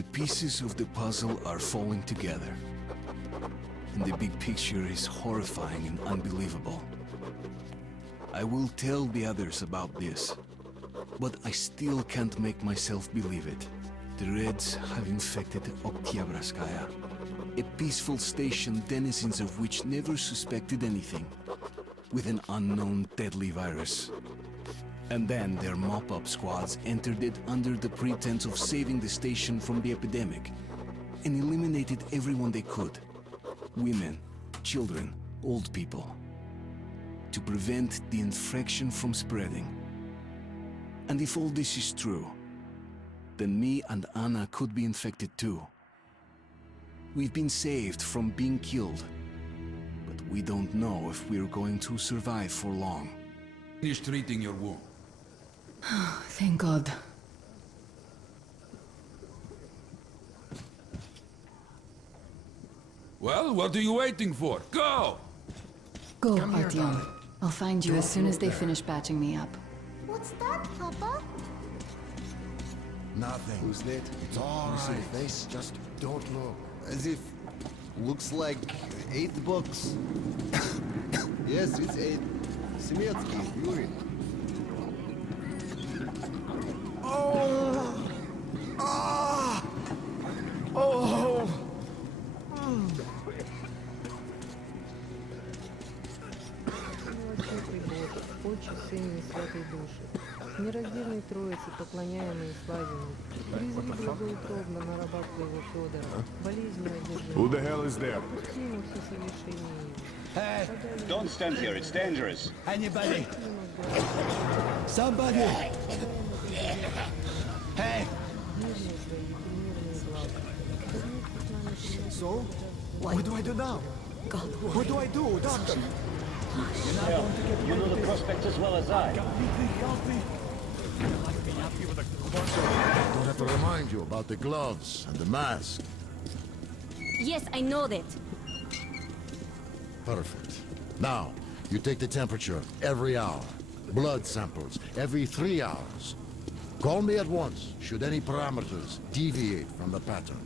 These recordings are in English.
The pieces of the puzzle are falling together. And the big picture is horrifying and unbelievable. I will tell the others about this, but I still can't make myself believe it. The Reds have infected Oktyabrskaya, a peaceful station denizens of which never suspected anything, with an unknown deadly virus. And then their mop-up squads entered it under the pretense of saving the station from the epidemic, and eliminated everyone they could. Women, children, old people. To prevent the infection from spreading. And if all this is true, then me and Anna could be infected too. We've been saved from being killed, but we don't know if we're going to survive for long. Finish treating your wound. Thank God. Well, what are you waiting for? Go! Go, Artyom. I'll find you as soon as they finish patching me up. What's that, Papa? Nothing. Who's that? It's all You see right. the face? Just don't look. As if... Looks like $8. Yes, it's 8. Semetsky, Yuri. Oh! Ah! Oh! Отче, Сын и Святой Души, нераздельной Троице, поклоняемой и славимой, призови благоутробно на раба Твоего Федора, болезнью одержимого. Who the hell is there? Пусти ему все совершения его. Hey, don't stand here, it's dangerous. Anybody? Somebody! Hey! Мирные твои, примерные глаза. So? What do I do now? God, What do I do, Doctor? Hell, you know the prospects as well as I. Don't have to remind you about the gloves and the mask. Yes, I know that. Perfect. Now, you take the temperature every hour. Blood samples every 3 hours. Call me at once should any parameters deviate from the pattern.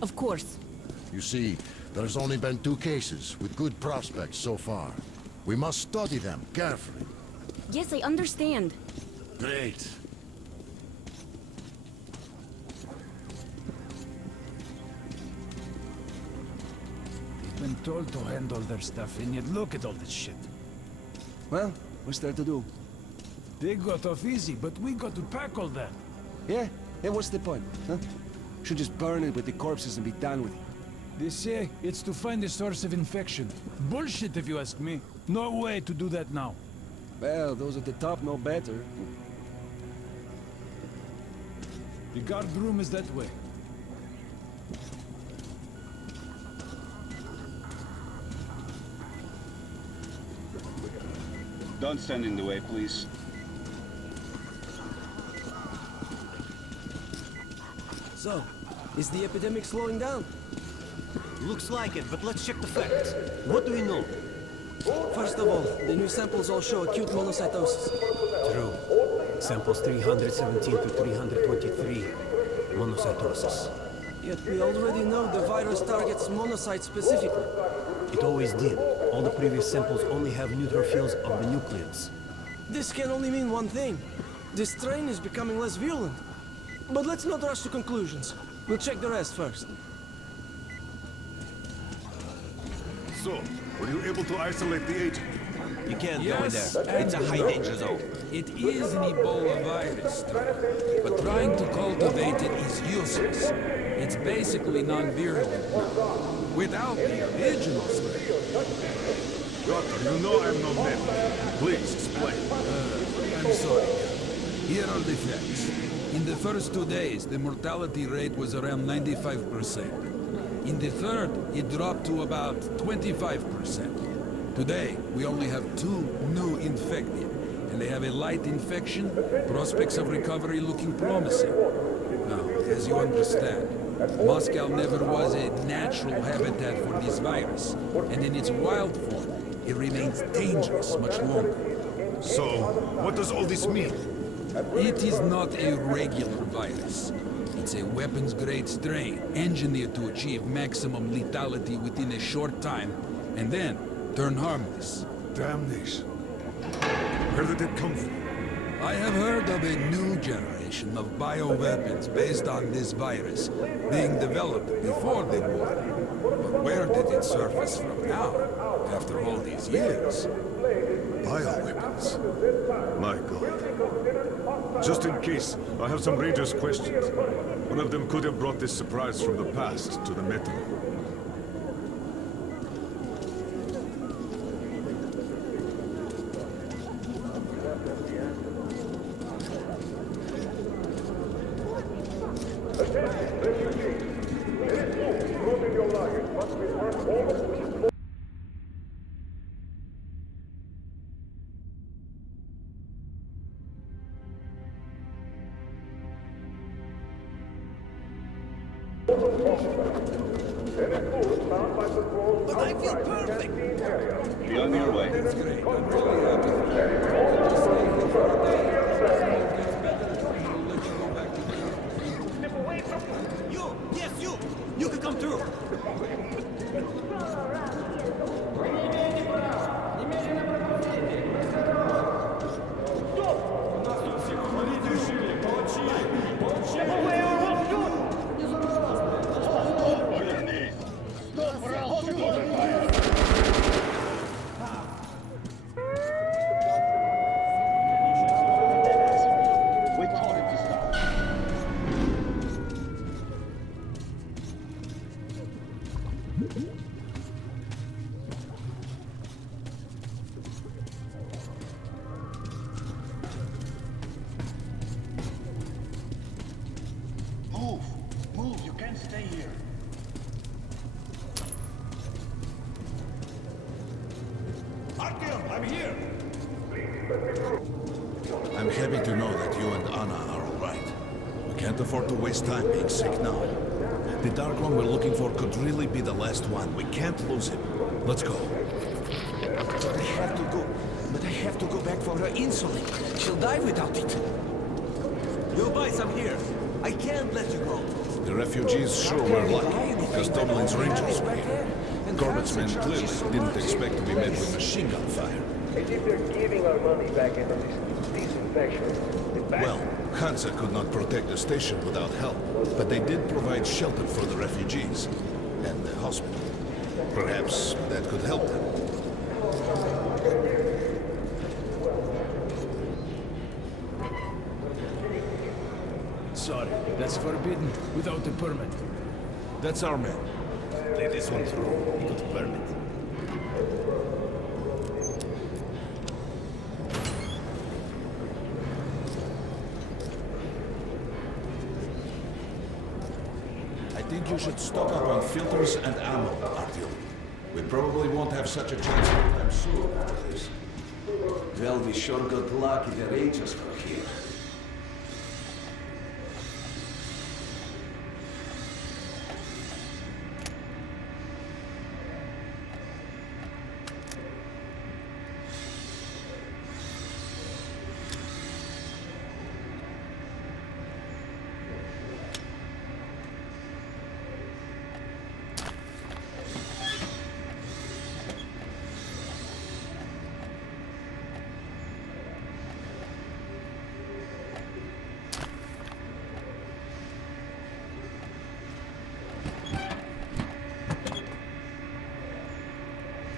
Of course. You see, there's only been 2 cases with good prospects so far. We must study them carefully. Yes, I understand. Great. They've been told to handle their stuff, and yet look at all this shit. Well, what's there to do? They got off easy, but we got to pack all that. Yeah? And what's the point, huh? Should just burn it with the corpses and be done with it. They say it's to find the source of infection. Bullshit, if you ask me. No way to do that now. Well, those at the top know better. The guard room is that way. Don't stand in the way, please. So, is the epidemic slowing down? Looks like it, but let's check the facts. What do we know? First of all, the new samples all show acute monocytosis. True. Samples 317 to 323. Monocytosis. Yet we already know the virus targets monocytes specifically. It always did. All the previous samples only have neutrophils of the nucleus. This can only mean one thing. This strain is becoming less virulent. But let's not rush to conclusions. We'll check the rest first. So, were you able to isolate the agent? You can't go in Yes, there. It's a high danger zone. It is an Ebola virus, but trying to cultivate it is useless. It's basically non-virulent without the original strain. Doctor, you know I'm no medic. Please explain. I'm sorry. Here are the facts. In the first 2 days, the mortality rate was around 95%. In the third, it dropped to about 25%. Today, we only have 2 new infected, and they have a light infection, prospects of recovery looking promising. Now, as you understand, Moscow never was a natural habitat for this virus, and in its wild form, it remains dangerous much longer. So, what does all this mean? It is not a regular virus. It's a weapons-grade strain, engineered to achieve maximum lethality within a short time, and then turn harmless. Damnation. Where did it come from? I have heard of a new generation of bioweapons based on this virus being developed before the war. But where did it surface from now, after all these years? Bioweapons? My God. Just in case, I have some Rangers' questions. One of them could have brought this surprise from the past to the Metro. But I feel perfect! Be on your way. That's great. I'm really happy. Just stay here for a day. Gets better, we'll let you go back to the... You! Yes, you! You can come through! We told him to stop. Move! Move! You can't stay here. Artyom, I'm here! I'm happy to know that you and Anna are all right. We can't afford to waste time being sick now. The Dark One we're looking for could really be the last one. We can't lose him. Let's go. I have to go. But I have to go back for her insulin. She'll die without it. You boys, I'm here. I can't let you go. The refugees sure were lucky, because Tomlin's Rangers were here. Corbett's men clearly didn't expect to be met with machine gun fire. As if they're giving our money back into this disinfection. Well, Hansa could not protect the station without help, but they did provide shelter for the refugees and the hospital. Perhaps that could help them. Sorry, that's forbidden without a permit. That's our man. Let this one through. He got a permit. I think you should stock up on filters and ammo, Artyom. We probably won't have such a chance anytime soon after this. Well, we sure got lucky the Rangers were here.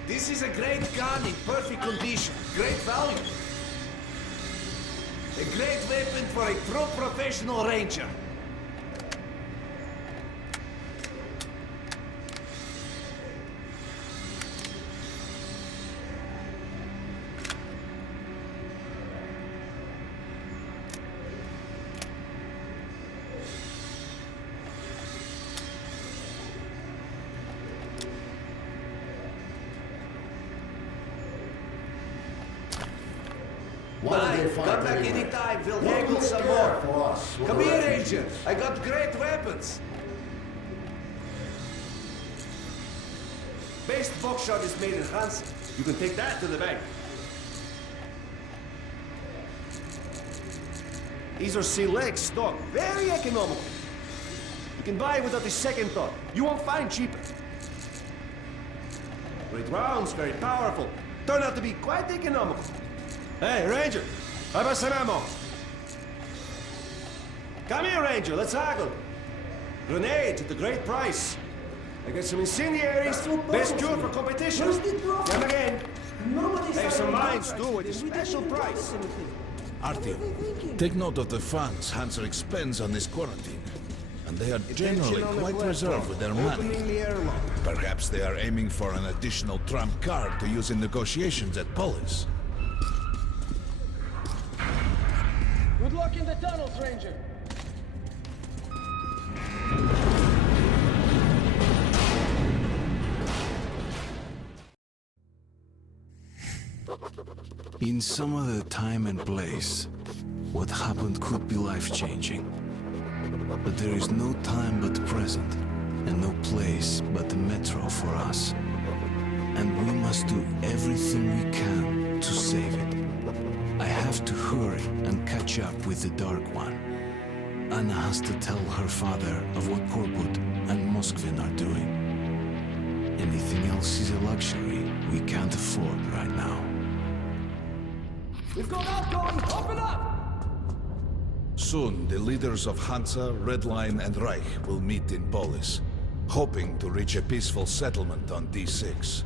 This is a great gun in perfect condition. Great value. A great weapon for a true professional ranger. Come back anytime, we'll haggle some more. Come here, Ranger. I got great weapons. Best buckshot is made in Hansa. You can take that to the bank. These are select stock, very economical. You can buy without a second thought. You won't find cheaper. Great rounds, very powerful. Turn out to be quite economical. Hey, Ranger, how about some ammo? Come here, Ranger, let's haggle. Grenades at a great price. I got some incendiaries, best cure for competition. Come again. Have some mines too at a special price. Artyom, take note of the funds Hansa expends on this quarantine. And they are generally quite reserved with their money. Perhaps they are aiming for an additional trump card to use in negotiations at Polis. Good luck in the tunnels, Ranger. In some other time and place, what happened could be life-changing. But there is no time but the present, and no place but the metro for us. And we must do everything we can to save it. I have to hurry and catch up with the Dark One. Anna has to tell her father of what Korbut and Moskvin are doing. Anything else is a luxury we can't afford right now. We've got outgoing! Open up! Soon, the leaders of Hansa, Red Line, and Reich will meet in Polis, hoping to reach a peaceful settlement on D6.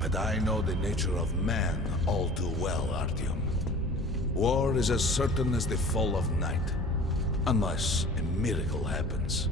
But I know the nature of man all too well, Artyom. War is as certain as the fall of night, unless a miracle happens.